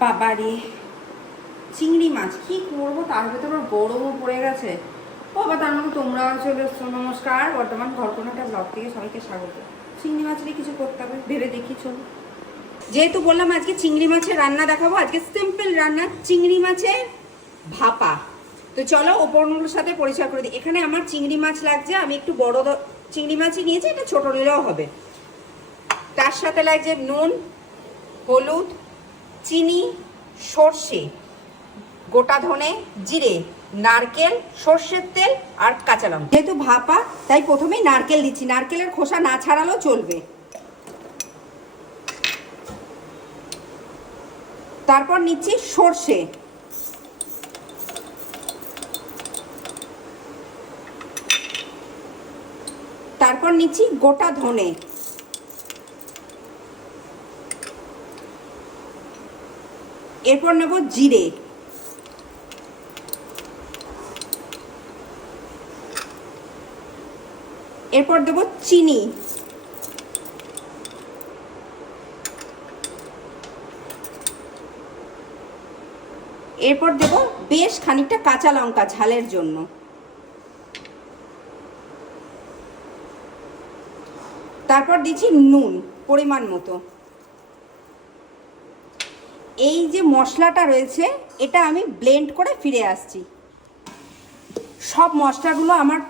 বাবারে, চিংড়ি মাছ, কি করব? তার ভেতর গরমও পড়ে গেছে। ও বা তার মধ্যে তোমরাও চলে এসছো নমস্কার। বর্তমান ঘরকোনাটা ব্লগ থেকে সবাইকে স্বাগত। চিংড়ি মাছ দিয়ে কিছু করতে হবে, ভেবে দেখি, চলো। যেহেতু বললাম আজকে চিংড়ি মাছের রান্না দেখাবো, আজকে সিম্পল রান্না, চিংড়ি মাছের ভাপা। তো চলো ওপরগুলোর সাথে পরিচয় করে দিই। এখানে আমার চিংড়ি মাছ লাগছে, আমি একটু বড় চিংড়ি মাছই নিয়েছি, এটা ছোট নিলেও হবে। তার সাথে লাগছে নুন, হলুদ চিনি, সর্ষে, গোটা ধনে, জিরে, নারকেল, সর্ষের তেল আর কাঁচা লঙ্কা। যেহেতু ভাপা, তাই প্রথমেই নারকেল দিচ্ছি। নারকেলের খোসা না ছাড়ালেও চলবে। তারপর নিচ্ছি সর্ষে। তারপর নিচ্ছি গোটা ধনে। এরপর নেব জিরে। এরপর দেব চিনি। এরপর দেব বেশ খানিকটা কাঁচা লঙ্কা ঝালের জন্য। তারপর দিচ্ছি নুন, পরিমাণ মতো। এই যে মশলাটা রয়েছে, এটা আমি ব্লেন্ড করে ফিরে আসছি। সব মশলাগুলো আমার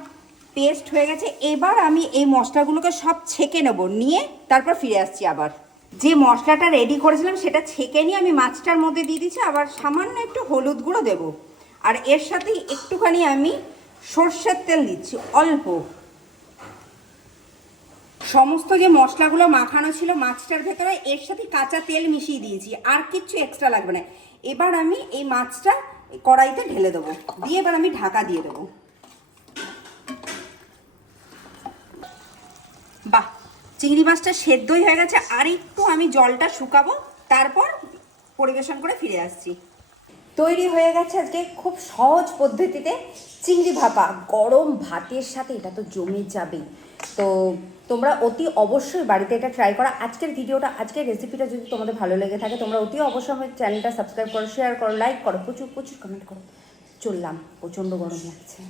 পেস্ট হয়ে গেছে। এবার আমি এই মশলাগুলোকে সব ছেঁকে নেব, নিয়ে তারপর ফিরে আসছি আবার। যে মশলাটা রেডি করেছিলাম, সেটা ছেঁকে নিয়ে আমি মাছটার মধ্যে দিয়ে দিচ্ছি, আবার সামান্য একটু হলুদ গুঁড়ো দেবো। আর এর সাথে একটুখানি আমি সর্ষের তেল দিচ্ছি, অল্প। সমস্ত যে মশলাগুলো মাখানো ছিল মাছটার ভেতরে, এর সাথে কাঁচা তেল মিশিয়ে দিয়েছি, আর কিচ্ছু এক্সট্রা লাগবে না। এবার আমি এই মাছটা কড়াইতে ঢেলে দেবো। দিয়ে এবার আমি ঢাকা দিয়ে দেবো। বাহ, চিংড়ি মাছটা সেদ্ধই হয়ে গেছে। আর একটু আমি জলটা শুকাবো, তারপর পরিবেশন করে ফিরে আসছি। তৈরি হয়ে গেছে আজকে খুব সহজ পদ্ধতিতে চিংড়ি ভাপা। গরম ভাতের সাথে এটা তো জমে যাবে তো তোমরা অতি অবশ্যই বাড়িতে এটা ট্রাই করা। আজকের ভিডিওটা, আজকের রেসিপিটা যদি তোমাদের ভালো লেগে থাকে, তোমরা অতি অবশ্যই আমার চ্যানেলটা সাবস্ক্রাইব করো শেয়ার করো লাইক করো, প্রচুর প্রচুর কমেন্ট করো। চললাম, প্রচণ্ড গরম লাগছে।